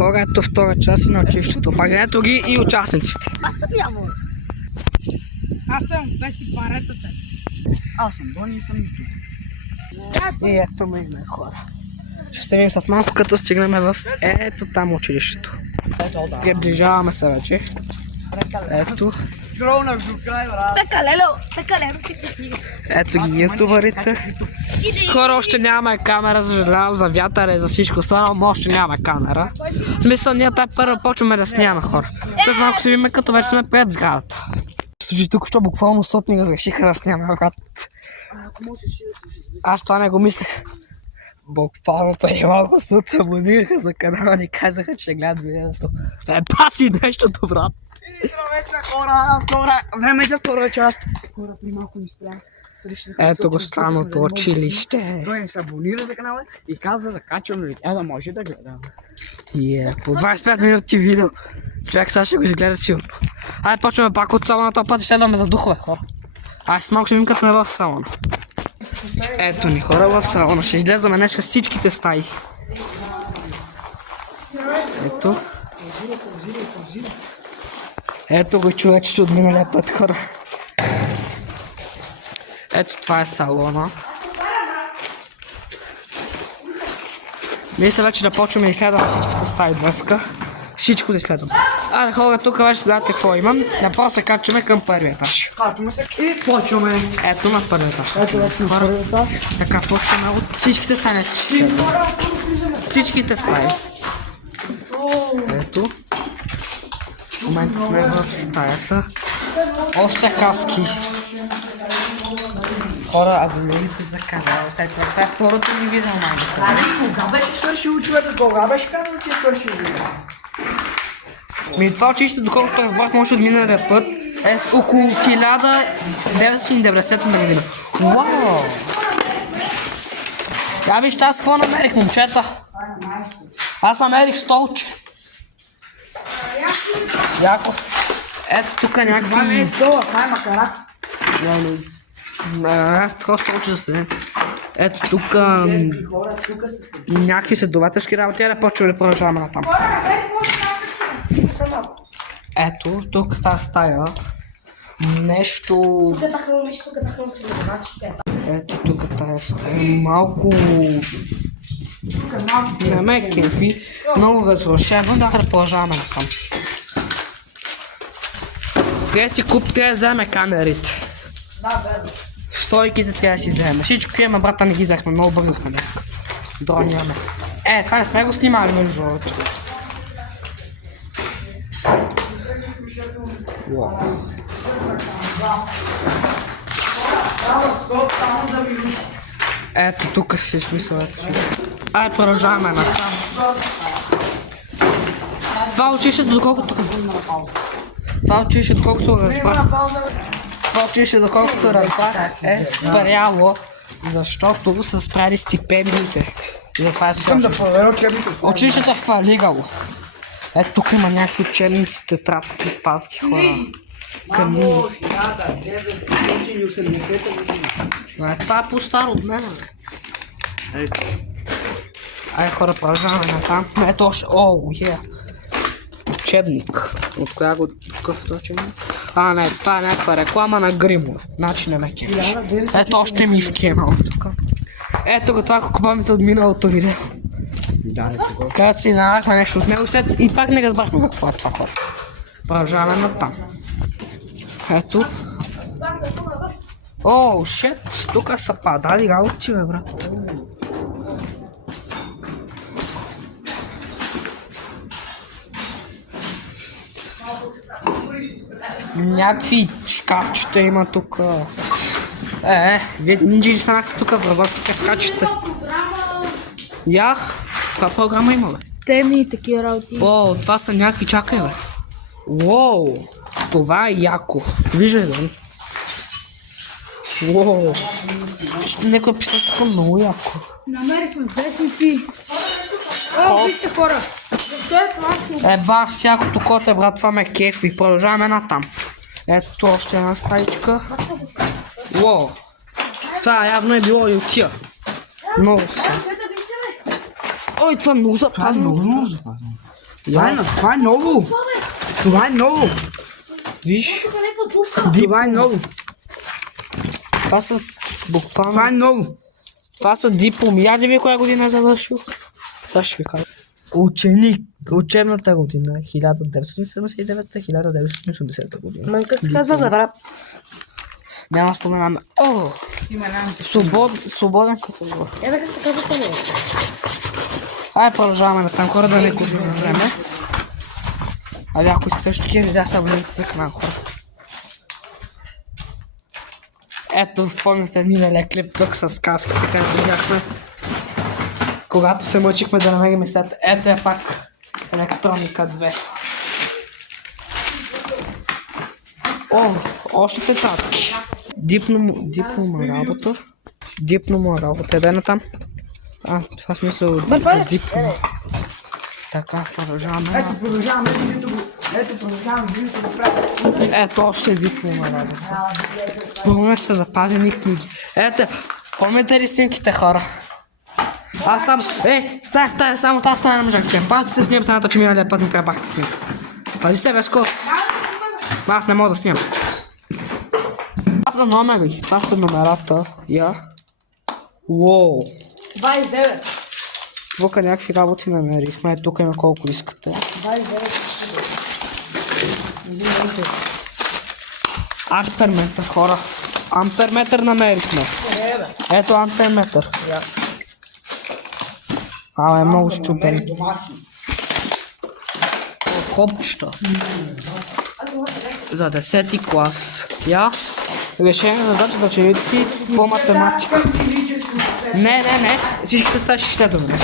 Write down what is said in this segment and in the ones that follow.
хора, ето втора част на училището. Погледнете ги и участниците. Аз съм Явор. Аз съм Веси Паретата. Аз съм Дони и съм Ито. И ето ме име, хора. Ще се видим след малко, като стигнем в ето там училището. Приближаваме се вече. Ето. Скролнах до край, брат. Пекалело си песни. Ето ги ютубърите. Хора, още нямаме камера, съжалявам за вятъра и за всичко останало, но още нямаме камера. В смисъл, ние тази първа почваме да снимаме, хора. След малко се видим, като вече сме пред сградата. Слушай, тук що буквално сотни разрешиха да снимаме, брат. Аз това не го мислех. Буквално преди малко се абонираха за канала, ни казаха, че ще гледат видеото. Паси нещото, брат. Здравейте, хора! Време за втора част. Хора, при малко ни спрях. Ето го странното училище. Той не се абонира за канала и казва да качвам видео, да може да гледа. По 25 минути видео. Човек сега ще го изгледа сигурно. Айде почваме пак от салона, този път и следваме за духове, хора. Айде с малко ще видим като сме в салона. Ето ни, хора, в салона. Ще излезваме днес всичките стаи. Ето. Ето го човечето от миналия път, хора. Ето това е салона. Мисля вече да почваме и следваме всичките стаи днеска. Всичко да следвам. Аре хора, тук вече знаете какво имам. Направо се качваме към първия етаж. Качваме се и почваме. Ето на първия етаж. Ето вече на първия етаж. Така почваме от всичките стаи. Всичките стаи. Ето. В момента сме в стаята. Още каски. Хора, абонирайте за канала. След това е второто ми видео, майка. Кога беше свършил човека? Кога беше казал, че е свършил видео? Това училище, доколкото разбрах, може от миналия път, е с около 1990 година. Уау! Я виж, аз какво намерих, момчета? Аз намерих столче. Яко. Ето тук някакви... Това не е стола, това е макара. Аз такова столче за седен. Ето тук... някакви следователски работи, да почваме да продължаваме натам. Ето, тук тази стая. Нещо... Ето тук тази стая. Малко... не ме кефи. Много разрушено, да продължаваме натам. Трябва да си куп, трябва да вземе камерите. Стойките трябва да си вземе. Всичко имаме, брата, не ги взехме, много бързахме днес. Дрони имаме. Това не сме го снимали между другото. Ето тук си смисъл. Ай, продължаваме натам. Това училище, доколкото разбрах. Това училище, доколкото разбрах, е спряло, защото са спряли стипендиите. И затова е спряло. Искам да проверя учебните. Училището е фалирало. Ето тук има някакви учебници, тетрадки, папки, хора. Канини. 1980 година. Това е по-старо от мен. Ай, хора, продължаваме натам. Ето още... Учебник. От коя го... Какъв е учебник? Не, това е някаква реклама на гримове. Значи не ме кефиш. Ето още мивки е малко тук. Ето го това, колко памет от миналото видео. Където си изненадахме нещо от него и пак не разбрахме какво е това, хора. Продължаваме натам. Ето. Шет, тук са падали работи, бе, брат. Някакви шкафчета има тук. Вие нинджи ли станахте тук, връзок, тук скачате. Каква програма има, бе? Теми и такива работи. Това са някакви, чакай, бе. Това е яко. Виждай, бе. Некой писал тук много яко. Намерихме вестници. Вижте, хора. Защо е това? Бах, всякото коте, брат, това ме кефи. Продължаваме натам. Ето още една стаичка. Това явно е било и отия. Много са. Това е много запазено. Това е ново. Това е ново. Виж, Това е ново. това са буквално... Това е ново. Това са дипломи. Я да ви коя година е завършил? Това ще ви кажа. Ученик. Учебната година 1979-1980 година. Мен как се казва, бе, брат? Няма споменаме. О! Свободен като го. Ебе, как се казва само? Ай, продължаваме на хора да не губим време. Али ако искате ще такива видеа, са абонирайте за канал хора. Ето, помните миналия клип тук с каски, така видяхме. Когато се мъчихме да намерим след. Ето е пак електроника 2. О, още тетрадки. Диплома работа. Диплома работа. Еде на там. Това смисъл диплома. Така, продължаваме. Ето продължаваме видеото. Ето още диплома работа. Спомня са запазени книги. Ето, помните ли снимките хора? Аз само... Стай, само тази стая не можах да снимам. Пазите се снимам самата, че миналия път ми пребахте снимка. Пази се, Веско. Аз не мога да снимам. Това са номери. Това са номерата. Я. Уоу. 29. Тук някакви работи намерихме. Тук има колко искате. 29. Амперметър, хора. Амперметър намерихме. Ето амперметър. Е много щупен. Хопчета. За 10-ти клас. Я. Решение за задача за ученици по математика. Не. Всичките стаи ще следваме днес.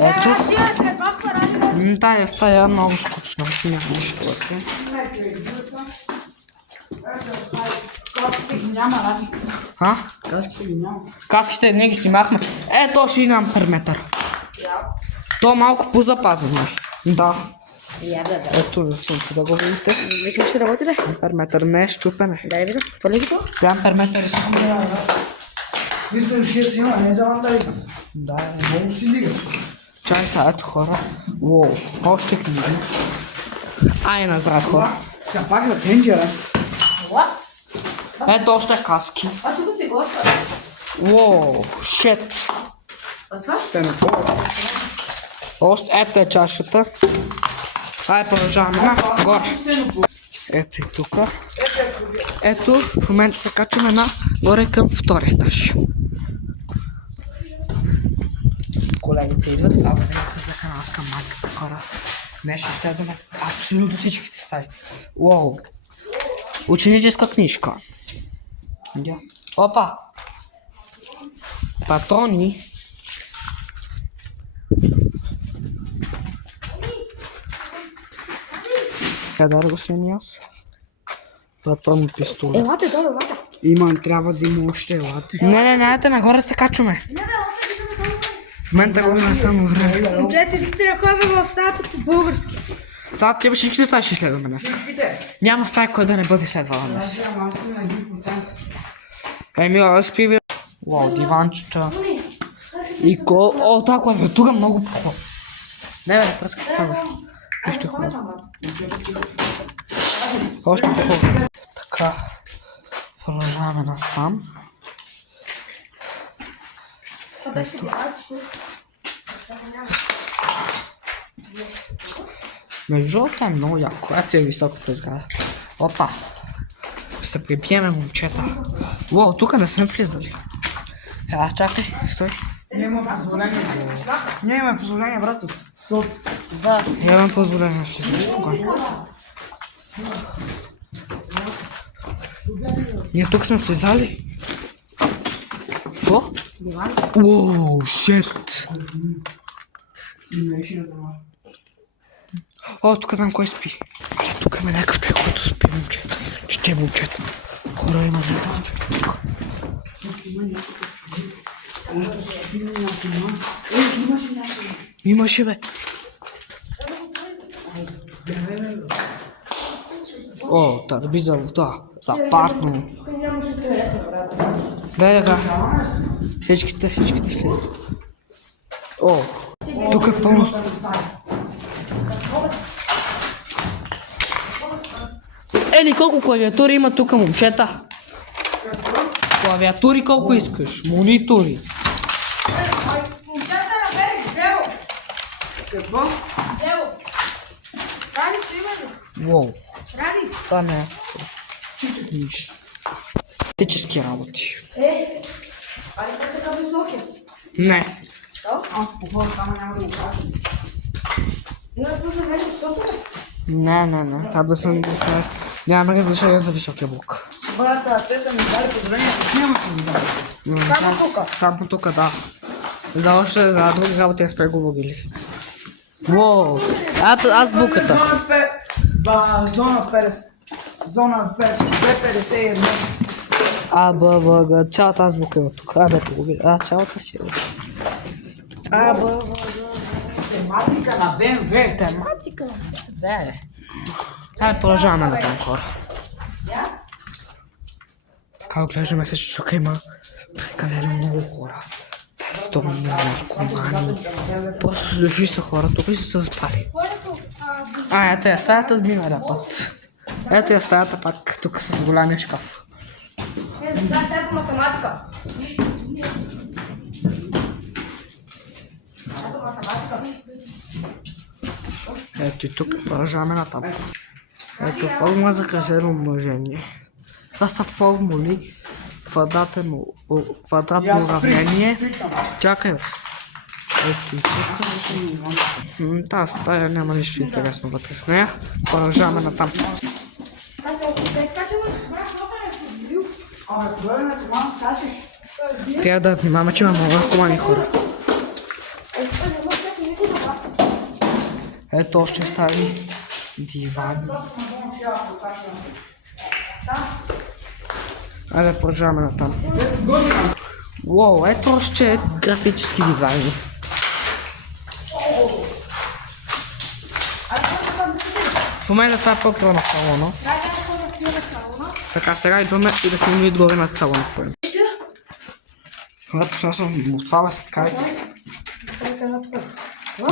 Ето. Тая стая е много скучна. Няма нищо вътре. Каските ги няма. Каските не ги снимахме. Ето ще има амперметър. То малко по-запазено. Да. Ето за слънце да го видите. Виж как ще работи ли? Амперметър не е щупене. Дай видя. Фали ги то? Това амперметър е само. Мисля, ще си има, не за вандализъм. Да, Много си лига. чай са, ето хора. Уоу, още книги. Ай назад хора. Сега пак на тенджера. Ето още каски. А тук си готва. Уоу, шет. Още, ето е чашата. Ай, продължаваме нагоре. Ето и тук. Ето, в момента се качваме нагоре към втория етаж. Колегите идват, абонирайте за каналска майка хора. Днес ще следваме абсолютно всичките стаи. Уоу. Ученическа книжка. Опа! Патрони. Къде да го снимя аз? Патрон от пистолет. Елате, долу, елате. Има, трябва да има още елате. Не, ето нагоре се качваме. В момента го има само време. Момчета, искате да ходим в стаята по български. Сега ти всичките стаи ще следваме днес. Няма стая, кой да не бъде следвала днес. Аз спи. Уау, диванчета. И О, това е тук много поход. Не бе, пръска с това. Още хубаво. Още по-хубаво. Така. Продължаваме насам. Ето. Между другото е много яко. Ето е високата сграда. Опа. Ще се прибиеме, момчета. Уау, тук не съм влизали. Чакай, стой. Няма позволение, брато. Да. Нямам позволение да влизам спокойно. Ние тук сме влизали. Какво? Уоу, шет. О, тук знам кой спи. Але тук има някакъв човек, който спи, момчета. Ще момчета. Хора има за този човек тук. Имаше, бе. О, търби за вода. Запартно. Дай ръка. Всичките след. О, тук е пълно. Ели, колко клавиатури има тук, момчета? Клавиатури колко искаш? Монитори. Момчета, набери, дело. Какво? Дело. Ради снимане. Воу, Ради. това не е. Нищо. Технически работи. Али пък са към високия. Не. По-хора, там няма да го кажа. Има пълно време, защото Не. Трябва да съм... Няма разрешение за високия блок. Брата, те са ми дали позволение да снимат за Само тука. Само тук, да. Да, още за други работи сме говорили. Воу, азбуката. Зона 50. Зона 251. АБВГ, цялата азбука има тук. Цялата си е. Тематика на БМВ. математика. Да. Хайде, продължаваме на там хора. Как глеждаме се, че тук има прекалено много хора. Бездомни, наркомани. Просто души са хора, тук и са спали. Ето я стаята с миналия път. Ето я стаята пак, тук с голямия шкаф. Да, стая по математика. Ето и тук продължаваме на там. Ето формула за кръжено умножение. Това са формули, квадратно уравнение. Чакай. Ето и тук. Тази стая няма нищо интересно вътре с нея. Продължаваме на там. Трябва да внимаваме, че има много наркомани хора. Ето още стари дивани. Айде, продължаваме на там. Уоу, ето още графически дизайни. В момента това е покрива на салона. Така, сега идваме и да снимем отгоре на салона. Когато сега съм отваря след кайца.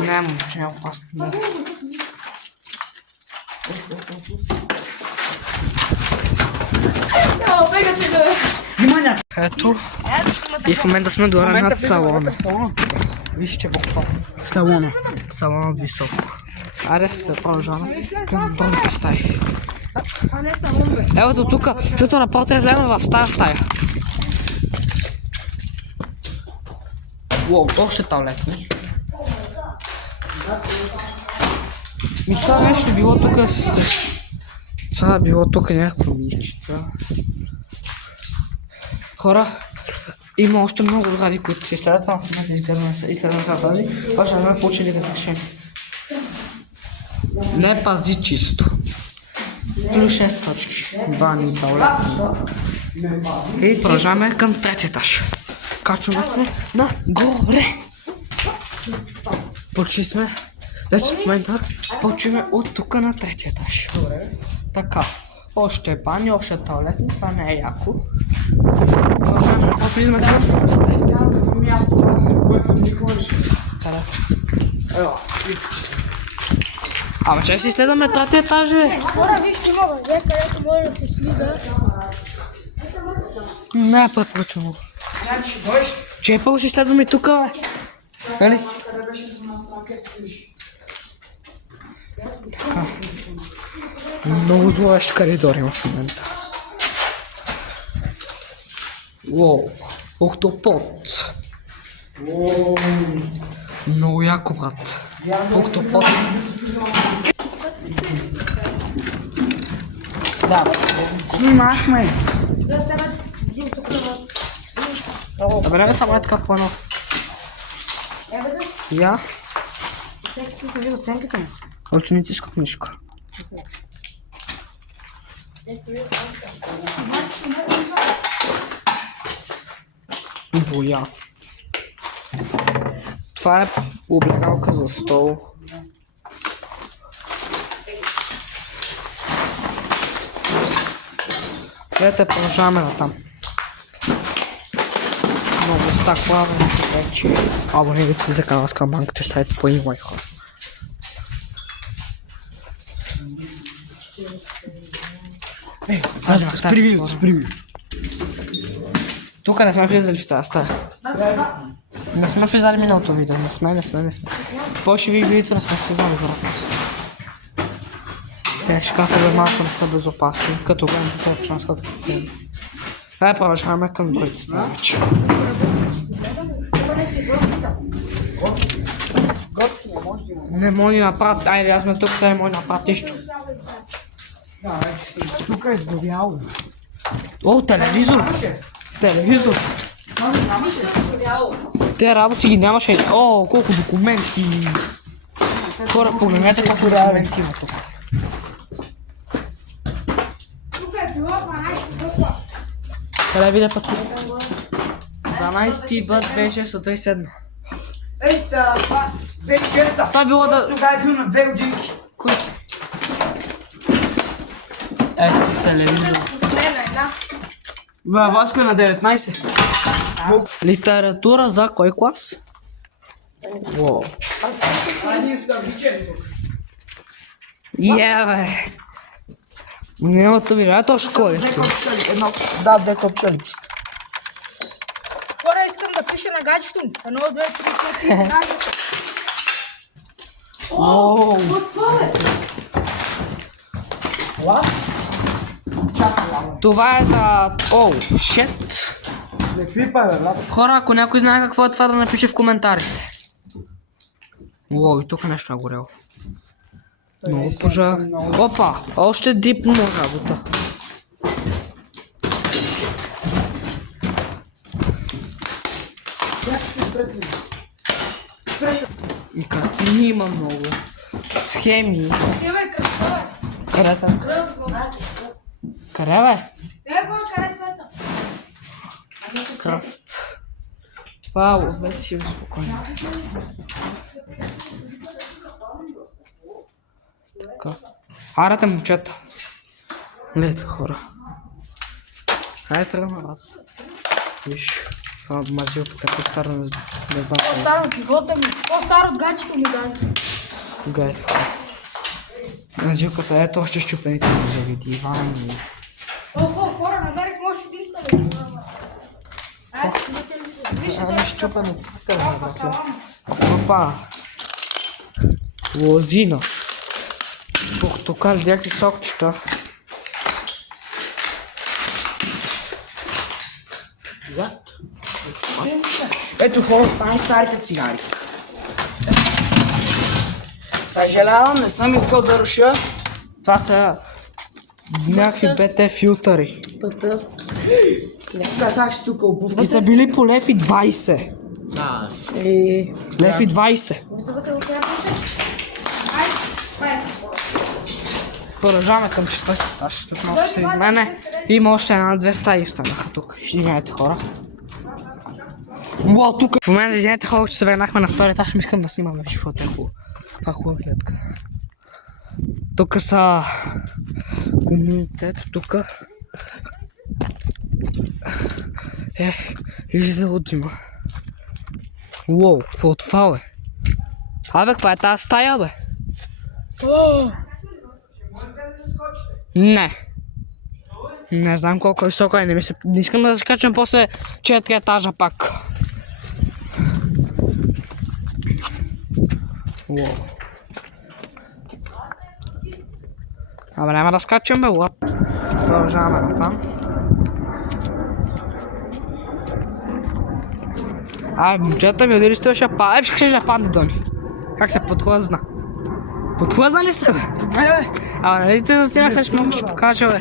Не, момче, няма опасно. Внимание! Ето. И в момента сме горе над салона. Вижте буквално. Салона. Салонът високо. Аре, се продължаваме към другите стаи. Ето тук, защото напротив влеме в стая стая. Уоу, още таблетни. И това нещо било тук да се среща. Това било тук някаква мишчица. Хора, има още много сгради, които се изследват, в момента изгледаме сега тази. Още не сме получили разрешение. Не пази чисто. Плюс 6 точки. Бани, таблетни. И продължаваме към третия етаж. Качваме се нагоре. Почти сме. Вече в момента почваме от тук на третия етаж. Така. Още бани, още таблетни. Това не е яко. Влизаме към стаите. Ама че си следваме третия етаж, Хора, вижте, има възе, където може да се слиза. Не е препоръчено. Значи ще дойдеш. Че първо ще следваме тук, бе. Нали? Къде беше на странка и стоиш? Така. Много зловещ коридор има в момента. Уоу. Октопод. Много яко, брат. Октопод. Да. Снимахме. Абе, не само е така по едно. Я? Ученическа книжка. Боя. Това е облегалка за стол. Гледайте, продължаваме натам. Много стаклаваме вече. Абонирайте се за канала с камбанката, ще ставите по инвай хора. Привил. Тук не сме влизали в тази стая. Не сме влизали миналото видео, не сме. Какво ще ви видите, не сме влизали вероятно. Те шкафове малко не са безопасни, като гледам по този шанс, като се следва. Продължаваме към другите страни. Не може да направят, айде аз сме тук, те не може да направят нищо. Тук е сгоряло. О, телевизор! Телевизор! Те работи ги нямаше. О, колко документи! Хора, погледнете колко документи има тук. Тук е било 12 дъкла. Къде видя път тук? 12 бъд 2627. Ейта, това 26-та. Това било да... Тогава е бил на 2 годинки. Кой? Ето, телевизор. Не, на една. Васко е на 19. Литература за кой клас? Уоу. Бе. Миналото видео, а то школа ли? Да, 2 копчали. Хора, искам да пиша на гаджето ми. 1, 2, 3, 4, 15. Ооо. Това е за... Оу, шет. Не клипа, бе, брат. Хора, ако някой знае какво е това, да напише в коментарите. Уоу, и тук нещо е горело. Много пожар. Опа, още дипно работа. И картини има много. Схеми. Схема е кръстова. Къде там? Кръв го. Къде бе? Его, къде света? Краст. Вау, бе си успокойно. Така. Арате момчета. Гледайте хора. Хайде тръгна брат. Виж. Това мазилката по-стара не знам. По-стар от живота ми. По-стар от гаджето ми даже. Гледайте хора. Мазилката ето още щупените мазили. Дивани. Охо, хора, намерих още един табел. Айде, вижте Това е този щупена цвакъра. Опа, салам. Опа. Лозина. Портокали, някакви сокчета. Ето хора, това е старите цигари. Съжалявам, не съм искал да руша. Това са някакви БТ филтъри. Казах си тук обувките. И са били по лев и 20. Да. Лев и 20. Вързавате го трябва пише? Айде, 20. Продължаваме към четвъртата. Аз ще след малко се... Не. Има още една-две стаи останаха тук. Ще извинявайте хора. Уау, тук. В момента извинявайте хора, че се върнахме на втори етаж. Искам да снимам, защото е хубаво. Това е хубава гледка. Тук са... комунитет, тук. Излиза от дима. Уау, какво от това бе? Абе, каква е тази стая бе? Не. Не знам колко е високо е, не искам да скачам после 4 етажа пак. Уау. Абе, няма да скачам бе, лап. Продължаваме на там. Момчета ми удели сте шапа. Ще панда доми. Как се подхлъзна? Подхлъзна ли се бе? Абе, нали те застинах, сега ще му покажа бе.